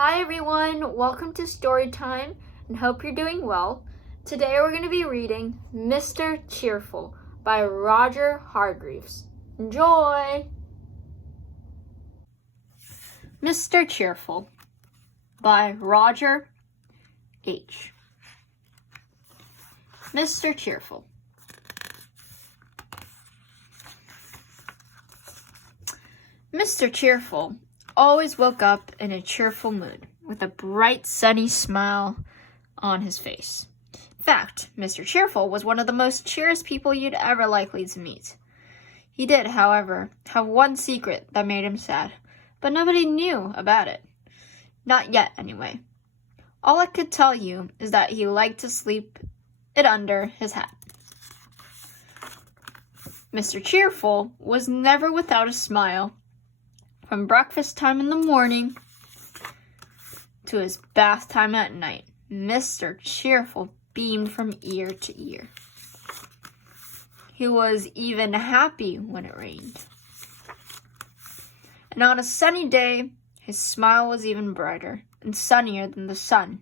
Hi everyone, welcome to story time and hope you're doing well. Today we're going to be reading Mr. Cheerful by Roger Hargreaves. Enjoy! Mr. Cheerful by Roger H. Mr. Cheerful. Mr. Cheerful always woke up in a cheerful mood, with a bright, sunny smile on his face. In fact, Mr. Cheerful was one of the most cheerous people you'd ever likely to meet. He did, however, have one secret that made him sad, but nobody knew about it. Not yet, anyway. All I could tell you is that he liked to sleep it under his hat. Mr. Cheerful was never without a smile. From breakfast time in the morning to his bath time at night, Mr. Cheerful beamed from ear to ear. He was even happy when it rained. And on a sunny day, his smile was even brighter and sunnier than the sun.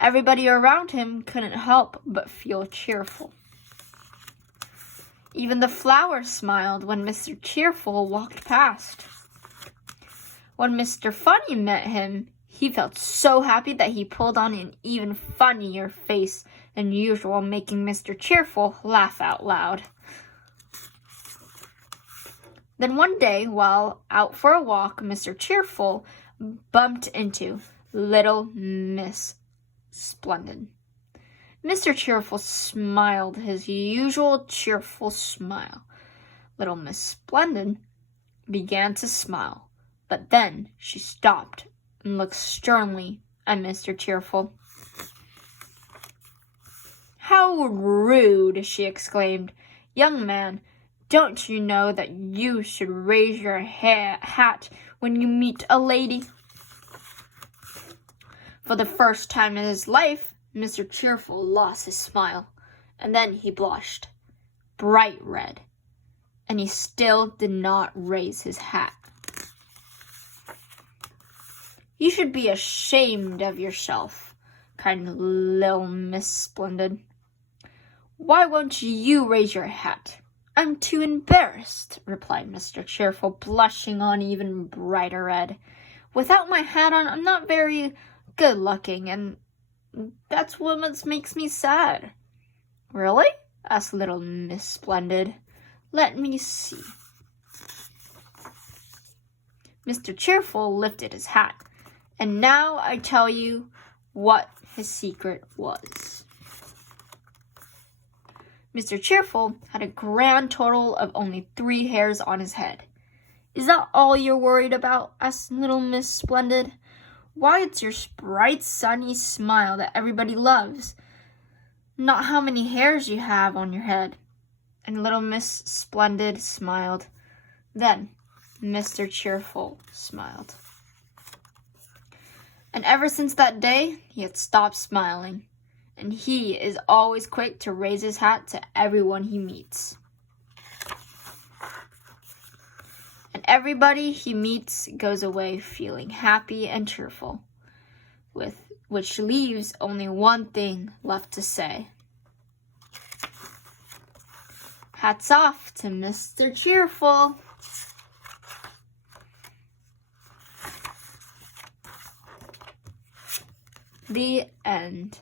Everybody around him couldn't help but feel cheerful. Even the flowers smiled when Mr. Cheerful walked past. When Mr. Funny met him, he felt so happy that he pulled on an even funnier face than usual, making Mr. Cheerful laugh out loud. Then one day, while out for a walk, Mr. Cheerful bumped into Little Miss Splendid. Mr. Cheerful smiled his usual cheerful smile. Little Miss Splendid began to smile. But then she stopped and looked sternly at Mr. Cheerful. "How rude!" she exclaimed. "Young man, don't you know that you should raise your hat when you meet a lady?" For the first time in his life, Mr. Cheerful lost his smile, and then he blushed, bright red, and he still did not raise his hat. "You should be ashamed of yourself," cried Little Miss Splendid. "Why won't you raise your hat?" "I'm too embarrassed," replied Mr. Cheerful, blushing on even brighter red. "Without my hat on, I'm not very good-looking, and that's what makes me sad." "Really?" asked Little Miss Splendid. "Let me see." Mr. Cheerful lifted his hat. And now I tell you what his secret was. Mr. Cheerful had a grand total of only 3 hairs on his head. "Is that all you're worried about?" asked Little Miss Splendid. "Why, it's your bright, sunny smile that everybody loves, not how many hairs you have on your head." And Little Miss Splendid smiled. Then Mr. Cheerful smiled. And ever since that day, he had stopped smiling, and he is always quick to raise his hat to everyone he meets. And everybody he meets goes away feeling happy and cheerful, which leaves only one thing left to say. Hats off to Mr. Cheerful. The end.